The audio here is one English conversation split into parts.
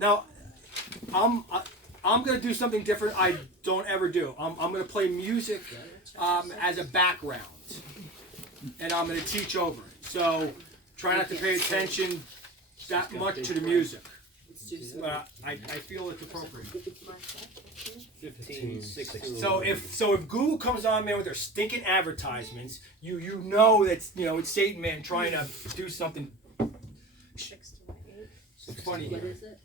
Now, I'm going to do something different I don't ever do. I'm going to play music as a background, and I'm going to teach over it. So try not to pay attention that much to the music. But I feel it's appropriate. 15, 16. So if Google comes on, man, with their stinking advertisements, you know that's it's Satan, man, trying to do something. 6 to 8. It's funny. What is it?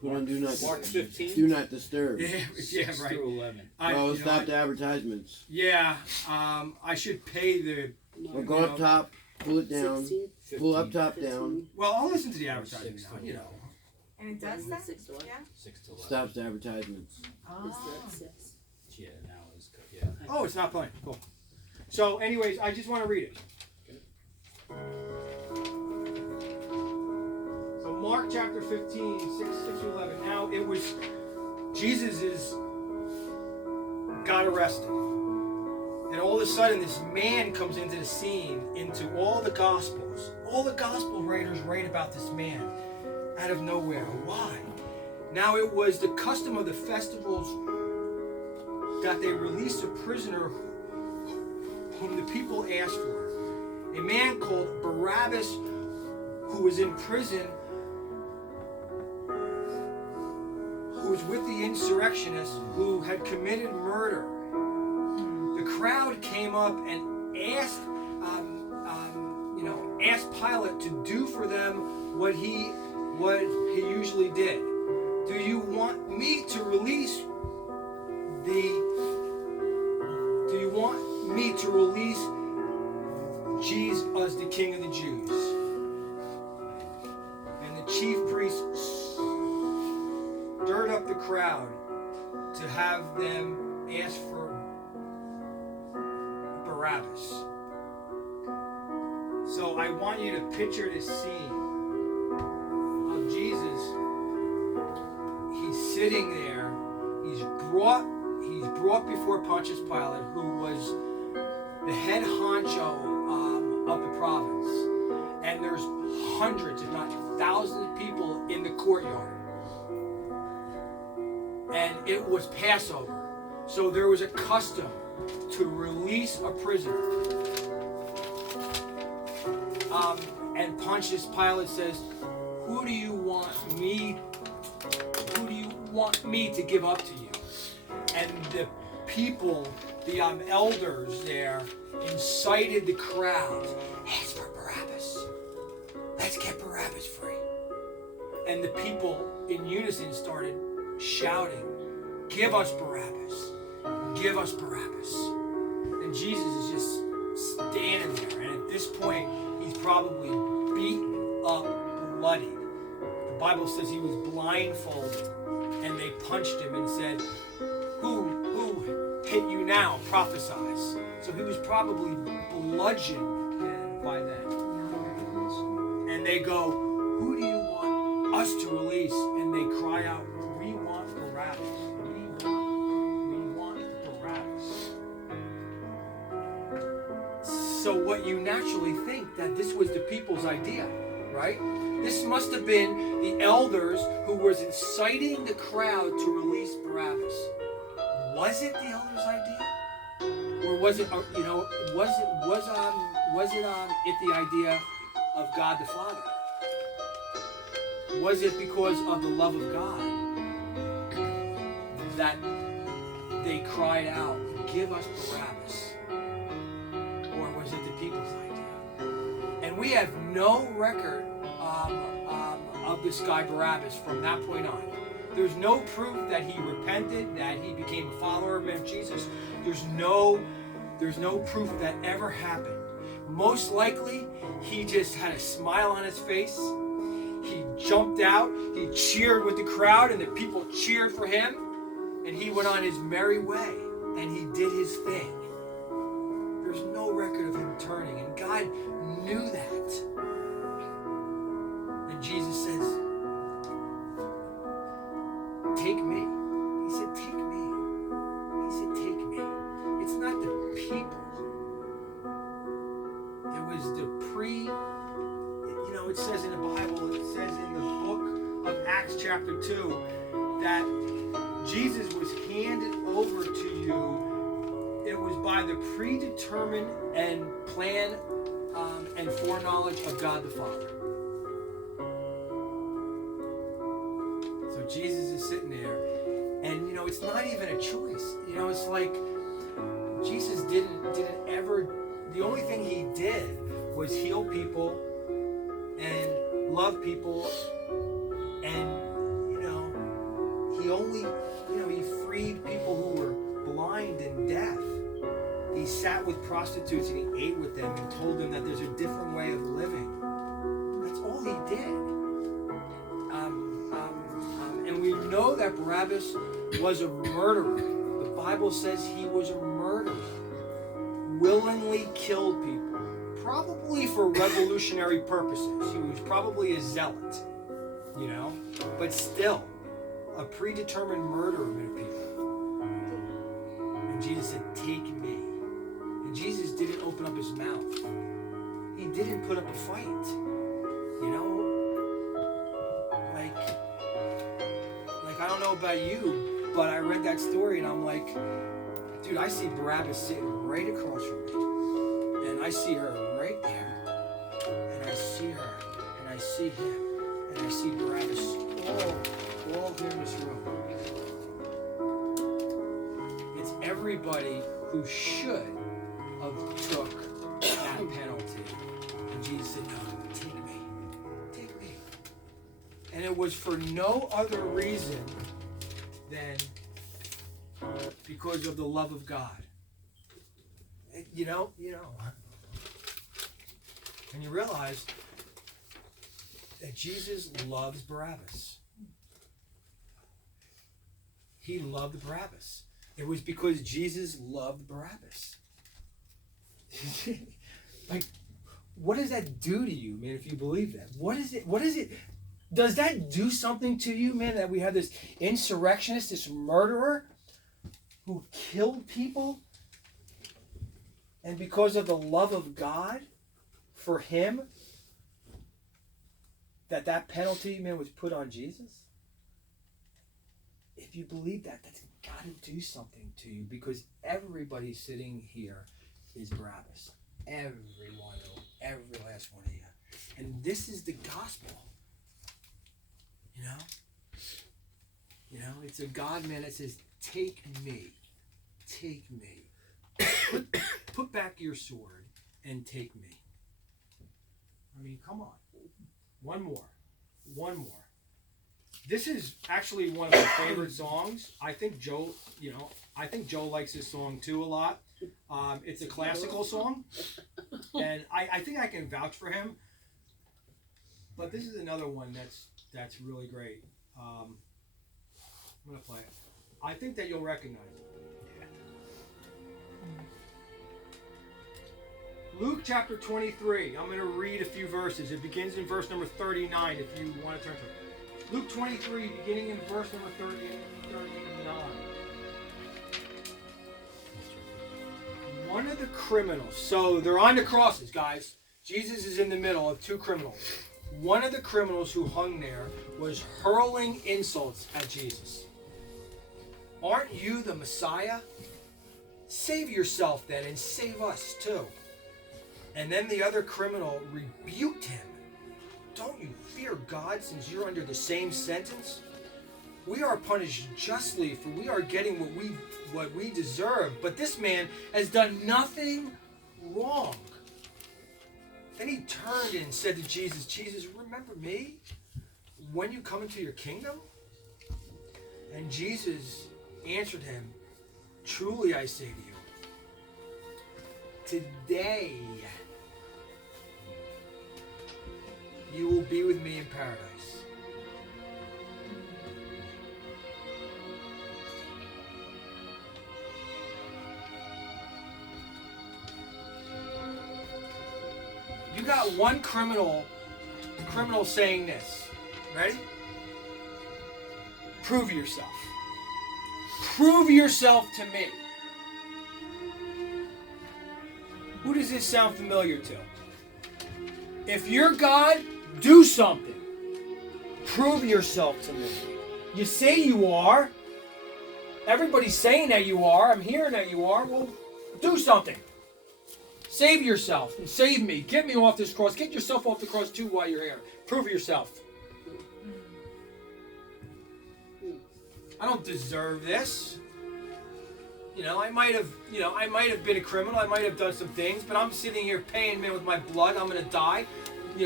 Put on Mark 15. do not disturb. Yeah, 6 right. through 11. Oh, stop the advertisements. Yeah, I should pay the. Or go up top, pull it down, 16, pull up top down, Well, I'll listen to the advertisement now. You know. And it does that? 6 to 11. Yeah. 6 to 11. stops the advertisements. Is Oh. that 6? Yeah, now it's good. Yeah. Oh, it's not playing. Cool. So, anyways, I just want to read it. So, Mark chapter 15, 6 to 11. Now, it was Jesus got arrested. And all of a sudden, this man comes into the scene, into all the Gospels. All the Gospel writers write about this man out of nowhere. Why? Now, it was the custom of the festivals that they released a prisoner whom the people asked for. A man called Barabbas, who was in prison, who was with the insurrectionists who had committed murder. The crowd came up and asked Pilate to do for them what he usually did. Do you want me to release Jesus as the King of the Jews? And the chief priests stirred up the crowd to have them ask for Barabbas. So I want you to picture this scene of Jesus. He's sitting there. He's brought before Pontius Pilate, who was the head honcho of the province. And there's hundreds, if not thousands of people in the courtyard. And it was Passover. So there was a custom to release a prisoner. And Pontius Pilate says, who do you want me to give up to you? And the people, the elders there, incited the crowd. Ask for Barabbas. Let's get Barabbas free. And the people in unison started shouting, give us Barabbas. Give us Barabbas. And Jesus is just standing there. And at this point, he's probably beaten up, bloodied. The Bible says he was blindfolded. And they punched him and said, who hit you now? Prophesies. So he was probably bludgeoned by then. And they go, who do you want us to release? And they cry out, we want Barabbas. We want Barabbas. So what you naturally think that this was the people's idea, right? This must have been the elders who was inciting the crowd to release Barabbas. Was it the elders' idea, or was it the idea of God the Father? Was it because of the love of God that they cried out, "Give us Barabbas"? Or was it the people's idea? And we have no record of this guy Barabbas from that point on. There's no proof that he repented, that he became a follower of Jesus. There's no proof that ever happened. Most likely, he just had a smile on his face. He jumped out, he cheered with the crowd, and the people cheered for him. And he went on his merry way, and he did his thing. There's no record of him turning, and God knew that. And Jesus says, take me. He said, take me. He said, take me. It's not the people. It was the it says in the Bible, it says in the book of Acts chapter 2 that Jesus was handed over to you. It was by the predetermined and plan and foreknowledge of God the Father. So Jesus is sitting there, and it's not even a choice. It's like Jesus didn't ever. The only thing he did was heal people and love people, and he only he freed people who were blind and deaf. He sat with prostitutes and he ate with them and told them that there's a different way of living. That's all he did. And we know that Barabbas was a murderer. The Bible says he was a murderer. Willingly killed people. Probably for revolutionary purposes. He was probably a zealot. But still, a predetermined murderer of people. And Jesus said, "Take me." And Jesus didn't open up his mouth. He didn't put up a fight. Like I don't know about you, but I read that story and I'm like, dude, I see Barabbas sitting right across from me. And I see her right there. And I see her. And I see him. And I see Barabbas all here in this room. It's everybody who should have took that penalty. And Jesus said, "No, take me. Take me." And it was for no other reason than because of the love of God. And you realize that Jesus loves Barabbas. He loved Barabbas. It was because Jesus loved Barabbas. Like, what does that do to you, man, if you believe that? What is it? Does that do something to you, man, that we have this insurrectionist, this murderer who killed people? And because of the love of God for him, that penalty, man, was put on Jesus? If you believe that, that's got to do something to you, because everybody sitting here is Barabbas. Every one of them. Every last one of you. And this is the gospel. It's a God, man, that says, "Take me. Take me. Put back your sword and take me." I mean, come on. One more. This is actually one of my favorite songs. I think Joe likes this song too a lot. It's a classical song, and I think I can vouch for him. But this is another one that's really great. I'm gonna play it. I think that you'll recognize it. Luke chapter 23. I'm going to read a few verses. It begins in verse number 39 if you want to turn to it. Luke 23, beginning in verse number 39. One of the criminals, so they're on the crosses, guys. Jesus is in the middle of two criminals. One of the criminals who hung there was hurling insults at Jesus. "Aren't you the Messiah? Save yourself then and save us too." And then the other criminal rebuked him. "Don't you fear God, since you're under the same sentence? We are punished justly, for we are getting what we deserve. But this man has done nothing wrong." Then he turned and said to Jesus, "Jesus, remember me when you come into your kingdom?" And Jesus answered him, "Truly I say to you, today you will be with me in paradise." You got one criminal saying this. Ready? Prove yourself. Prove yourself to me. Who does this sound familiar to? If you're God, do something. Prove yourself to me. You say you are. Everybody's saying that you are. I'm hearing that you are. Well, do something. Save yourself and save me. Get me off this cross. Get yourself off the cross too while you're here. Prove yourself. I don't deserve this. I might have been a criminal. I might have done some things, but I'm sitting here paying man with my blood. I'm gonna die. I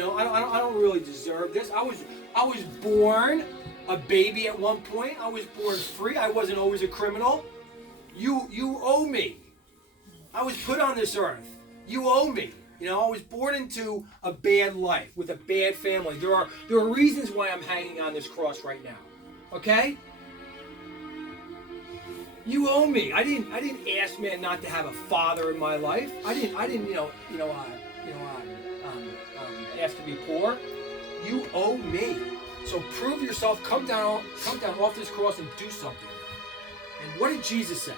don't really deserve this. I was born a baby at one point. I was born free. I wasn't always a criminal. You owe me. I was put on this earth. You owe me. I was born into a bad life with a bad family. There are reasons why I'm hanging on this cross right now. Okay? You owe me. I didn't ask man not to have a father in my life. I didn't ask to be poor. You owe me. So prove yourself. Come down off this cross and do something. And what did Jesus say?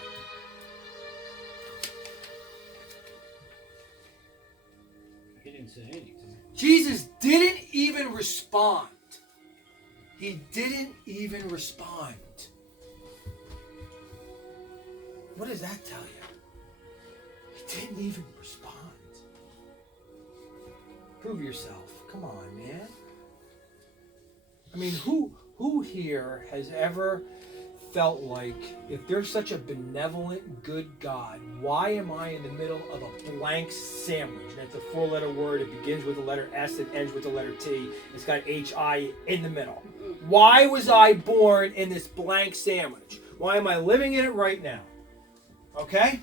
He didn't say anything. Jesus didn't even respond. He didn't even respond. What does that tell you? He didn't even respond. Prove yourself. Come on, man. I mean, who here has ever felt like, if there's such a benevolent, good God, why am I in the middle of a blank sandwich? That's a 4-letter word. It begins with the letter S. It ends with the letter T. It's got H-I in the middle. Why was I born in this blank sandwich? Why am I living in it right now? Okay?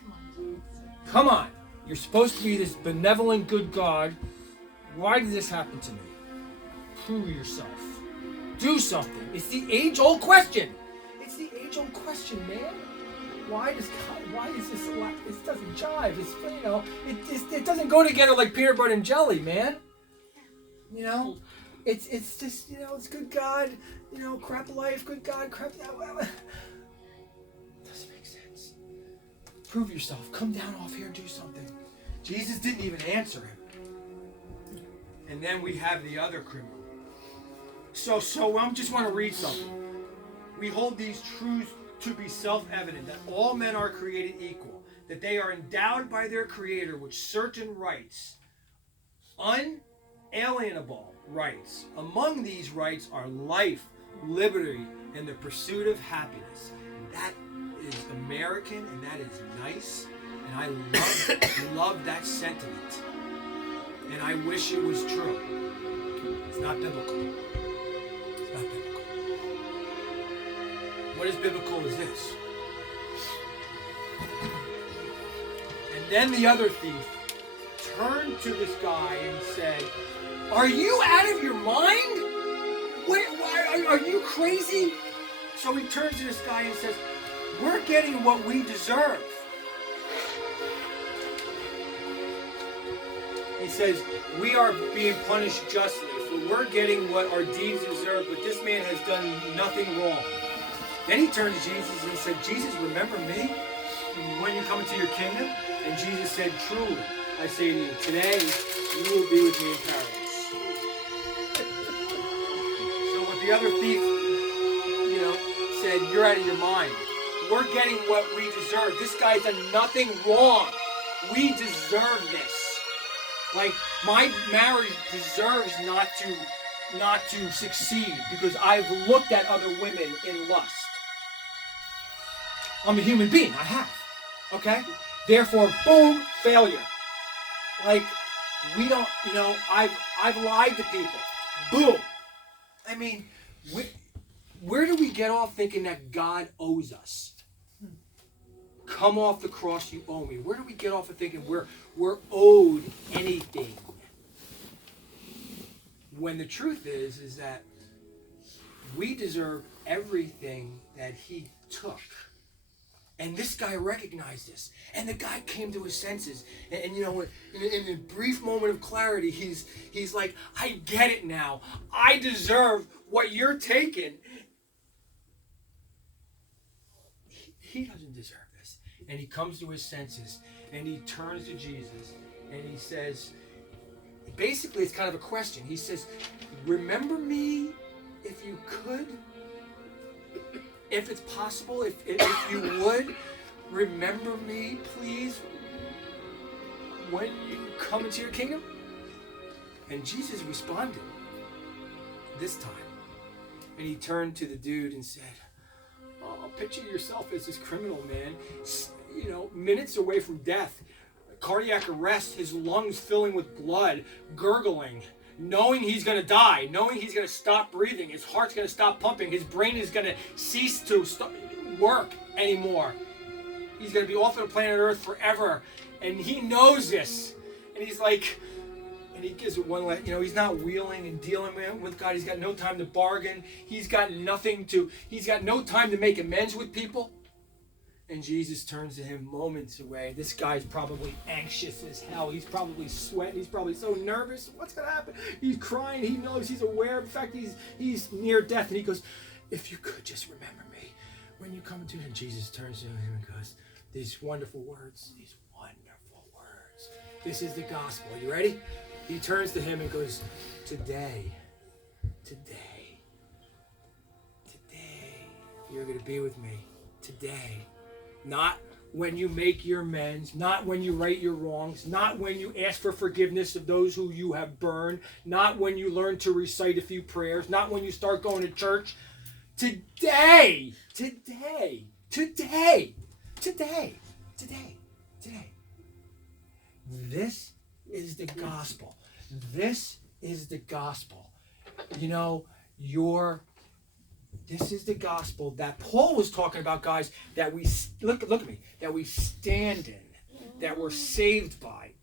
Come on. You're supposed to be this benevolent, good God. Why did this happen to me? Prove yourself. Do something. It's the age-old question. It's the age-old question, man. Why is this? This doesn't jive. It doesn't go together like peanut butter and jelly, man. It's just it's good God. Crap life, good God, crap. Doesn't make sense. Prove yourself. Come down off here and do something. Jesus didn't even answer him. And then we have the other criminal. So I just want to read something. We hold these truths to be self-evident, that all men are created equal, that they are endowed by their Creator with certain rights, unalienable rights. Among these rights are life, liberty, and the pursuit of happiness. That is American, and that is nice, and I love that sentiment. And I wish it was true. It's not biblical. It's not biblical. What is biblical is this. And then the other thief turned to this guy and said, "Are you out of your mind? Are you crazy?" So he turns to this guy and says, "We're getting what we deserve." He says, "We are being punished justly, for we're getting what our deeds deserve, but this man has done nothing wrong." Then he turned to Jesus and said, "Jesus, remember me when you come into your kingdom?" And Jesus said, "Truly, I say to you, today you will be with me in paradise." So what the other thief, said, "You're out of your mind. We're getting what we deserve. This guy's done nothing wrong. We deserve this. Like, my marriage deserves not to succeed because I've looked at other women in lust. I'm a human being. I have. Okay? Therefore, boom, failure. Like, we don't, I've lied to people. Boom. I mean, where do we get off thinking that God owes us? Come off the cross, you owe me. Where do we get off of thinking we're owed anything? When the truth is that we deserve everything that he took. And this guy recognized this. And the guy came to his senses. And in a brief moment of clarity, he's like, "I get it now. I deserve what you're taking." He doesn't deserve this. And he comes to his senses. And he turns to Jesus. And he says, basically it's kind of a question. He says, "Remember me if you could, if it's possible, if you would, remember me, please, when you come into your kingdom? And Jesus responded this time. And he turned to the dude and said, oh, picture yourself as this criminal, man. You know, minutes away from death. Cardiac arrest, his lungs filling with blood, gurgling, knowing he's going to die, knowing he's going to stop breathing, his heart's going to stop pumping, his brain is going to cease to work anymore. He's going to be off of the planet Earth forever. And he knows this. And he's like, and he gives it one let, you know, he's not wheeling and dealing with God. He's got no time to bargain. He's got no time to make amends with people. And Jesus turns to him moments away. This guy's probably anxious as hell. He's probably sweating. He's probably so nervous. What's going to happen? He's crying. He knows, he's aware. In fact, he's near death. And he goes, if you could just remember me when you come to him. Jesus turns to him and goes, these wonderful words. This is the gospel. You ready? He turns to him and goes, today, you're going to be with me. Today. Not when you make your amends, not when you right your wrongs, not when you ask for forgiveness of those who you have burned, not when you learn to recite a few prayers, not when you start going to church. Today. This is the gospel. This is the gospel. You know, this is the gospel that Paul was talking about, guys, that we, look at me, that we stand in, that we're saved by.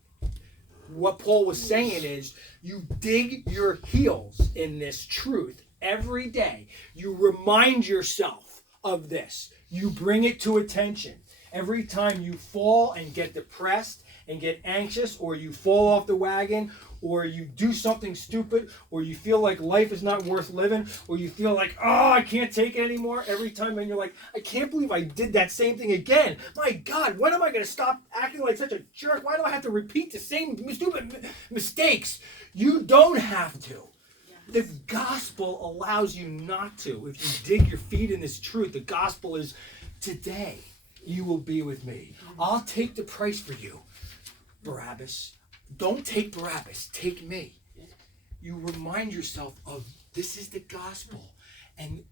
What Paul was saying is, you dig your heels in this truth every day. You remind yourself of this. You bring it to attention. Every time you fall and get depressed and get anxious, or you fall off the wagon, or you do something stupid, or you feel like life is not worth living, or you feel like, oh, I can't take it anymore, every time, and you're like, I can't believe I did that same thing again. My God, when am I going to stop acting like such a jerk? Why do I have to repeat the same stupid mistakes? You don't have to. The gospel allows you not to. If you dig your feet in this truth, the gospel is, today you will be with me. I'll take the price for you. Barabbas. Don't take Barabbas. Take me. You remind yourself of, this is the gospel. And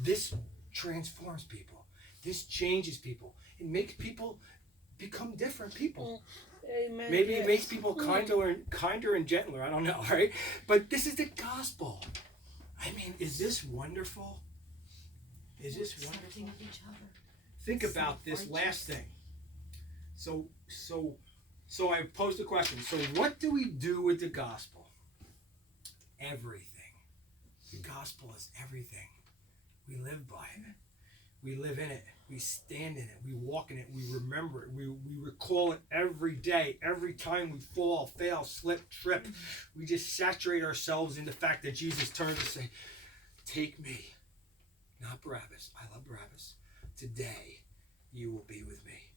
this transforms people. This changes people. It makes people become different people. Amen. Maybe it makes people kinder and gentler. I don't know, right? But this is the gospel. I mean, is this wonderful? Is this wonderful? Think about this last thing. So I posed a question. So what do we do with the gospel? Everything. The gospel is everything. We live by it. We live in it. We stand in it. We walk in it. We remember it. We recall it every day. Every time we fall, fail, slip, trip, we just saturate ourselves in the fact that Jesus turned to say, take me, not Barabbas. I love Barabbas. Today, you will be with me.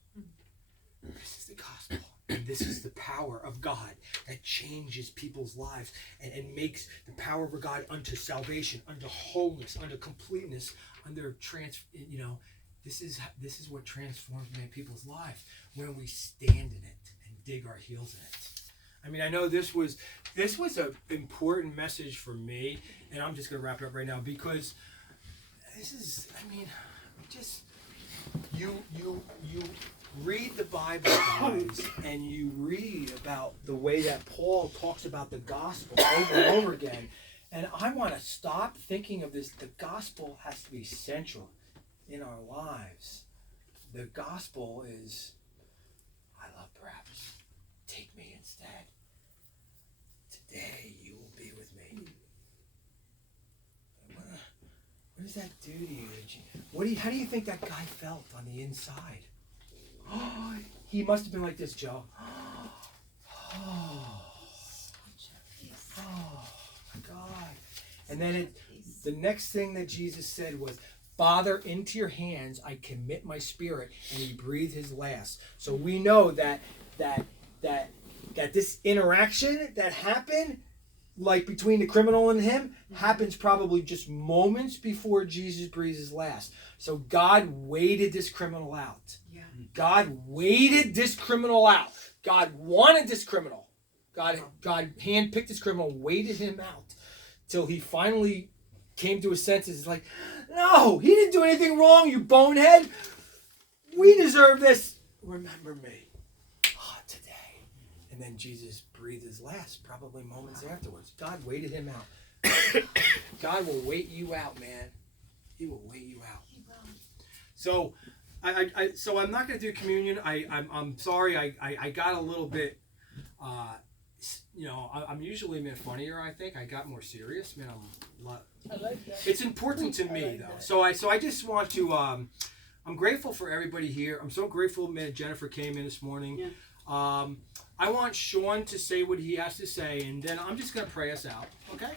This is the gospel. And this is the power of God that changes people's lives and makes the power of God unto salvation, unto wholeness, unto completeness, this is what transforms many people's lives when we stand in it and dig our heels in it. I mean, I know this was an important message for me, and I'm just going to wrap it up right now, because this is, I mean, just you read the Bible, guys, and you read about the way that Paul talks about the gospel over and over again. And I want to stop thinking of this. The gospel has to be central in our lives. The gospel is, I love Barabbas. Take me instead. Today you will be with me. What does that do to you? How do you think that guy felt on the inside? Oh, he must have been like this, Joe. Oh, my God. And then the next thing that Jesus said was, Father, into your hands I commit my spirit. And he breathed his last. So we know that this interaction that happened, like between the criminal and him, happens probably just moments before Jesus breathes his last. So God waited this criminal out. Yeah. God waited this criminal out. God wanted this criminal. God handpicked this criminal, waited him out till he finally came to his senses. It's like, no, he didn't do anything wrong, you bonehead. We deserve this. Remember me. Today. And then Jesus breathed his last, probably moments afterwards. God waited him out. God will wait you out, man. He will wait you out. So, so I'm not going to do communion. I'm sorry. I got a little bit. I'm usually a bit funnier. I think I got more serious. Man, I like that. it's important to me though. That. So I just want to. I'm grateful for everybody here. I'm so grateful, man. Jennifer came in this morning. Yeah. I want Sean to say what he has to say, and then I'm just going to pray us out. Okay?